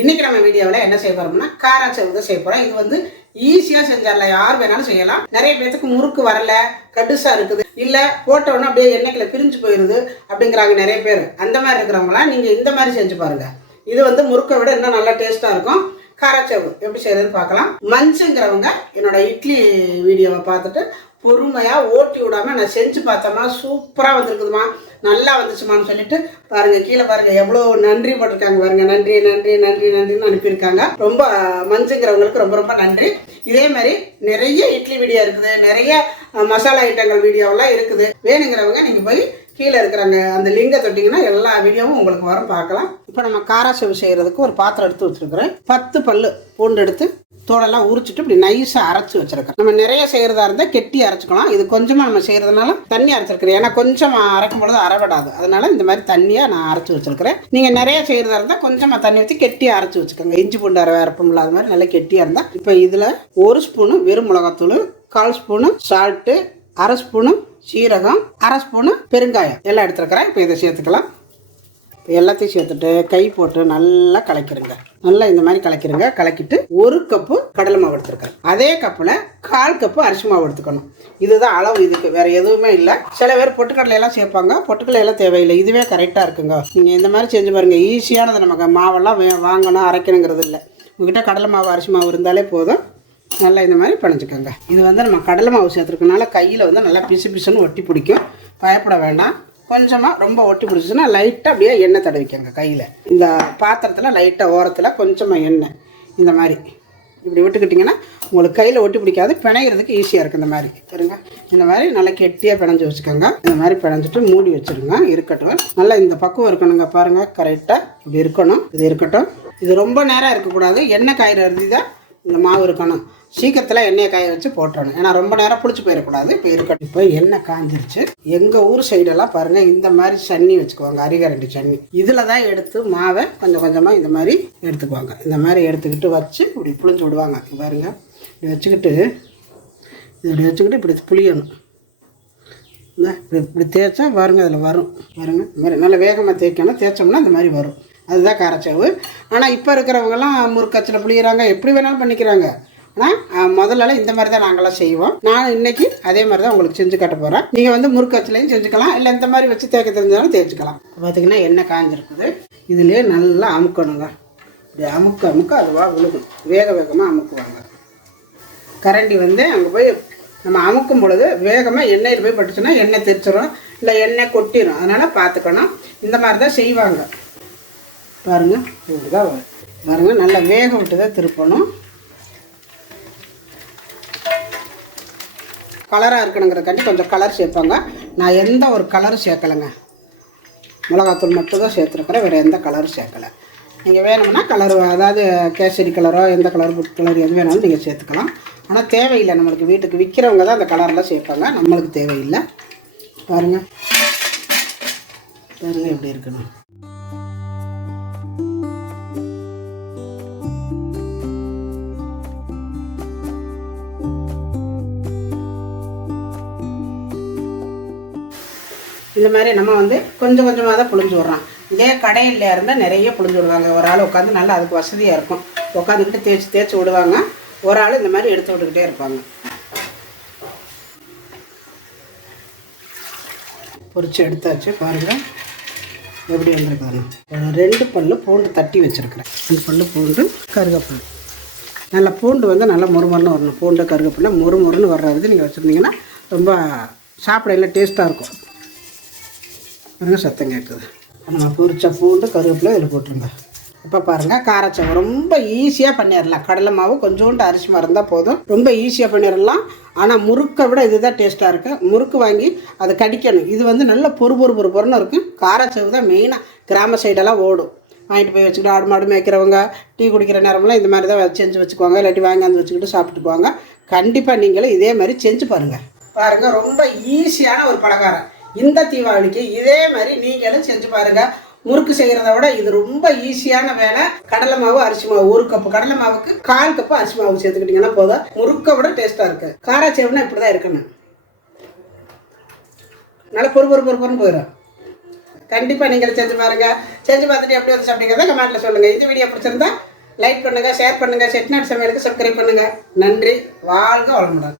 இன்றைக்கி நம்ம வீடியோவில் என்ன செய்ய போகிறோம்னா காரா செவதை செய்ய போகிறோம் இது வந்து ஈஸியாக செஞ்சிடலாம். யார் வேணாலும் செய்யலாம். நிறைய பேர்த்துக்கு முறுக்கு வரல கடுசாக இருக்குது. இல்லை போட்டோன்னா அப்படியே எண்ணெய்க்குள்ள பிரிஞ்சு போயிடுது அப்படிங்கிறாங்க நிறைய பேர். அந்த மாதிரி இருக்கிறவங்களாம் நீங்கள் இந்த மாதிரி செஞ்சு பாருங்கள் இது வந்து முறுக்கை விட இன்னும் நல்லா டேஸ்ட்டாக இருக்கும். காராச்சேவு எப்படி செய்யறதுன்னு பார்க்கலாம். மஞ்சுங்கிறவங்க என்னோட இட்லி வீடியோவை பார்த்துட்டு பொறுமையாக ஓட்டி விடாமல் நான் செஞ்சு பார்த்தோமா சூப்பராக வந்திருக்குதுமா நல்லா வந்துச்சுமான்னு சொல்லிட்டு பாருங்க கீழே பாருங்க எவ்வளோ நன்றி போட்டிருக்காங்க பாருங்க. நன்றி நன்றி நன்றி நன்றின்னு அனுப்பியிருக்காங்க. ரொம்ப மஞ்சுங்கிறவங்களுக்கு ரொம்ப ரொம்ப நன்றி. இதே மாதிரி நிறைய இட்லி வீடியோ இருக்குது நிறைய மசாலா ஐட்டங்கள் வீடியோவெல்லாம் இருக்குது. வேணுங்கிறவங்க நீங்கள் போய் கீழே இருக்கிறாங்க அந்த லிங்கை தொட்டிங்கன்னா எல்லா வீடியோவும் உங்களுக்கு வரும் பார்க்கலாம். இப்போ நம்ம காராசேவு செய்கிறதுக்கு ஒரு பாத்திரம் எடுத்து வச்சுருக்குறேன். பத்து பல்லு பூண்டு எடுத்து தோடெல்லாம் உரிச்சிட்டு இப்படி நைஸாக அரைச்சி வச்சிருக்கேன். நம்ம நிறைய செய்கிறதா இருந்தால் கெட்டி அரைச்சிக்கலாம். இது கொஞ்சமாக நம்ம செய்கிறதுனால தண்ணி அரைச்சிருக்கிறேன் ஏன்னா கொஞ்சம் அரைக்கும் பொழுது அரைவிடாது. அதனால இந்த மாதிரி தண்ணியாக நான் அரைச்சி வச்சிருக்கிறேன். நீங்கள் நிறைய செய்கிறதா இருந்தால் கொஞ்சமாக தண்ணி ஊற்றி கெட்டியாக அரைச்சி வச்சுக்கோங்க. இஞ்சி பூண்டு அரை அரைப்போம்ல அது மாதிரி நல்லா கெட்டியாக இருந்தால் இப்போ இதில் ஒரு ஸ்பூனு வெறும் மிளகாத்தூள் கால் ஸ்பூனு சால்ட்டு அரை ஸ்பூனு சீரகம் அரை ஸ்பூனு பெருங்காயம். எல்லாம் எடுத்துருக்கிறேன். இப்போ இதை சேர்த்துக்கலாம். இப்போ எல்லாத்தையும் சேர்த்துட்டு கை போட்டு நல்லா கலக்கிடுங்க நல்லா இந்த மாதிரி கலக்கிடுங்க கலக்கிட்டு ஒரு கப்பு கடலை மாவு எடுத்துருக்கேன். அதே கப்பில் கால் கப்பு அரிசி மாவு எடுத்துக்கணும். இதுதான் அளவு இதுக்கு வேறு எதுவுமே இல்லை. சில பேர் பொட்டுக்கடலை எல்லாம் சேர்ப்பாங்க. பொட்டுக்கடலை எல்லாம் தேவையில்லை. இதுவே கரெக்டாக இருக்குங்க. நீங்கள் இந்த மாதிரி செஞ்சு பாருங்க. ஈஸியானது நமக்கு. மாவெல்லாம் வே- வாங்கணும் அரைக்கணுங்கிறது இல்லை. உங்ககிட்ட கடலை மாவு அரிசி மாவு இருந்தாலே போதும். நல்லா இந்த மாதிரி பிணைஞ்சிக்கோங்க. இது வந்து நம்ம கடலை மாவு சேர்த்துருக்கனால கையில் வந்து நல்லா பிசு பிசுன்னு ஒட்டி பிடிக்கும். பயப்பட வேண்டாம். கொஞ்சமாக ரொம்ப ஒட்டி பிடிச்சிச்சுன்னா லைட்டாக அப்படியே எண்ணெய் தடவிக்கங்க கையில். இந்த பாத்திரத்தில் லைட்டாக ஓரத்தில் கொஞ்சமாக எண்ணெய். இந்த மாதிரி. இப்படி விட்டுக்கிட்டிங்கன்னா உங்களுக்கு கையில் ஒட்டி பிடிக்காது பிணையிறதுக்கு ஈஸியாக இருக்குது இந்த மாதிரி. சரிங்க இந்த மாதிரி நல்லா கெட்டியாக பிணைஞ்சு வச்சுக்கோங்க. இந்த மாதிரி பிணைஞ்சிட்டு மூடி வச்சுருங்க. இருக்கட்டும். நல்லா இந்த பக்குவம் இருக்கணுங்க பாருங்கள் கரெக்டாக இப்படி இருக்கணும். இது இருக்கட்டும். இது ரொம்ப நேரம் இருக்கக்கூடாது. எண்ணெய் காயிற அரிசி தான் இந்த மாவு இருக்கணும். சீக்கிரத்தில் எண்ணெயை காய வச்சு போட்டுறணும். ஏன்னா ரொம்ப நேரம் புளிச்சு போயிடக்கூடாது இப்போ இருக்கட்டும் இப்போ எண்ணெய் காஞ்சிருச்சு. எங்கள் ஊர் சைடெல்லாம் பாருங்கள் இந்த மாதிரி சன்னி வச்சுக்குவாங்க. அரிகரண்டி சன்னி இதில் தான் எடுத்து மாவை கொஞ்சம் கொஞ்சமாக இந்த மாதிரி எடுத்துக்குவாங்க. இந்த மாதிரி எடுத்துக்கிட்டு வச்சு இப்படி புளிஞ்சு விடுவாங்க. பாருங்க. இப்படி வச்சுக்கிட்டு இப்படி வச்சுக்கிட்டு இப்படி புளியணும். இப்படி இப்படி தேய்ச்சா பாருங்கள் அதில் வரும். பாருங்க. இந்த மாதிரி நல்லா வேகமாக தேய்க்கணும். தேய்ச்சோம்னா இந்த மாதிரி வரும். அதுதான் காரச்சாவு ஆனால் இப்போ இருக்கிறவங்கலாம் முறுக்கச்சில் புளியிறாங்க. எப்படி வேணாலும் பண்ணிக்கிறாங்க. ஆனால் முதல்ல இந்த மாதிரி தான் நாங்களாம் செய்வோம். நான் இன்னைக்கு அதே மாதிரி தான் உங்களுக்கு செஞ்சு காட்ட போகிறேன் நீங்கள் வந்து முறுக்கச்சிலையும் செஞ்சுக்கலாம். இல்லை இந்த மாதிரி வச்சு தேய்க்க தெரிஞ்சாலும் தேய்ச்சிக்கலாம். பார்த்தீங்கன்னா எண்ணெய் காஞ்சிருக்குது. இதுலேயே நல்லா அமுக்கணுங்க. இப்படி அமுக்க அமுக்க அதுவாக விழுகும் வேக வேகமாக அமுக்குவாங்க. கரண்டி வந்து அங்கே போய் நம்ம அமுக்கும் பொழுது வேகமாக எண்ணெயில் போய் பட்டுச்சுன்னா எண்ணெய் தெரிச்சிடும் இல்லை எண்ணெய் கொட்டிடும் அதனால் பார்த்துக்கணும் இந்த மாதிரி தான் செய்வாங்க. பாருங்கள் இப்படிதான் வரும் பாருங்கள் நல்லா வேக விட்டு தான் திருப்பணும். கலராக இருக்கணுங்கிறதுக்காண்டி கொஞ்சம் கலர் சேர்ப்பாங்க நான் எந்த ஒரு கலரும் சேர்க்கலைங்க. மிளகாத்தூள் மட்டும்தான் சேர்த்துருக்குறேன். வேறு எந்த கலரும் சேர்க்கலை. நீங்கள் வேணும்னா கலர் அதாவது கேசரி கலரோ எந்த கலர் புட் கலர் எது வேணாலும் நீங்கள் சேர்த்துக்கலாம். ஆனால் தேவையில்லை. நம்மளுக்கு வீட்டுக்கு விற்கிறவங்க தான் அந்த கலர்லாம் சேர்ப்பாங்க. நம்மளுக்கு தேவையில்லை. பாருங்கள் பாருங்கள் எப்படி இருக்கணும் இந்த மாதிரி நம்ம வந்து கொஞ்சம் கொஞ்சமாக தான் புழிஞ்சு விட்றோம். இதே கடையில் இருந்தால் நிறைய புழிஞ்சு விடுவாங்க. ஒரு ஆள் உட்காந்து நல்லா அதுக்கு வசதியாக இருக்கும். உட்காந்துக்கிட்டு தேய்ச்சி தேய்ச்சி விடுவாங்க. ஒரு ஆள் இந்த மாதிரி எடுத்து விட்டுக்கிட்டே இருப்பாங்க. பொறிச்சு எடுத்தாச்சு பாருங்கள் எப்படி வந்திருக்குதுன்னு. ரெண்டு பல்லு பூண்டு தட்டி வச்சுருக்குறேன். ரெண்டு பல்லு பூண்டு கருகப்பில். நல்லா பூண்டு வந்து நல்லா முறுமுறுன்னு வரணும். பூண்டு கருகப்பில்லை முறுமுறுன்னு வர்றது நீங்கள் வச்சுருந்தீங்கன்னா ரொம்ப சாப்பிடையில டேஸ்ட்டாக இருக்கும். நல்லா சத்தம் கேட்குது. நம்ம பொரிச்ச பூண்டு கருவேப்பிலை இதில் போட்டுருங்க. இப்போ பாருங்கள் காரச்சவம் ரொம்ப ஈஸியாக பண்ணிடலாம் கடலை மாவு கொஞ்சோண்டு அரிசி மாவு இருந்தால் போதும். ரொம்ப ஈஸியாக பண்ணிடலாம் ஆனால் முறுக்கை விட இதுதான் டேஸ்ட்டாக இருக்குது முறுக்கு வாங்கி அதை கடிக்கணும். இது வந்து நல்ல பொறு பொறு பொறு பொறுன்னு இருக்கும். காரச்சவு தான் மெயினாக கிராம சைடெல்லாம் ஓடும். வாங்கிட்டு போய் வச்சுக்கிட்டு ஆடு மாடு மேய்க்கிறவங்க டீ குடிக்கிற நேரம்லாம் இந்த மாதிரி தான் செஞ்சு வச்சுக்குவாங்க. இல்லாட்டி வாங்கி வந்து வச்சுக்கிட்டு சாப்பிட்டுக்குவாங்க கண்டிப்பாக நீங்களும் இதே மாதிரி செஞ்சு பாருங்கள் பாருங்கள் ரொம்ப ஈஸியான ஒரு பலகாரம். இந்த தீபாவளிக்கு இதே மாதிரி நீங்களும் செஞ்சு பாருங்கள் முறுக்கு செய்கிறத விட இது ரொம்ப ஈஸியான வேலை. கடலை மாவு அரிசி மாவு ஒரு கப்பு. கடலை மாவுக்கு கால் கப்பு அரிசி மாவு சேர்த்துக்கிட்டிங்கன்னா போதும். முறுக்கை விட டேஸ்ட்டாக இருக்குது காராச்சேவுனா இப்படி தான் இருக்கணும். நல்லா பொறு பொறு பொறு பொறுன்னு போயிடும். கண்டிப்பாக நீங்கள் செஞ்சு பாருங்கள் செஞ்சு பார்த்துட்டு எப்படி வந்து சாப்பிட்டீங்க கமெண்ட்டில் சொல்லுங்கள் இந்த வீடியோ பிடிச்சிருந்தா லைக் பண்ணுங்கள் ஷேர் பண்ணுங்கள் செட்நாட் சமையலுக்கு சப்ஸ்கிரைப் பண்ணுங்கள் நன்றி. வாழ்க வளமுடன்.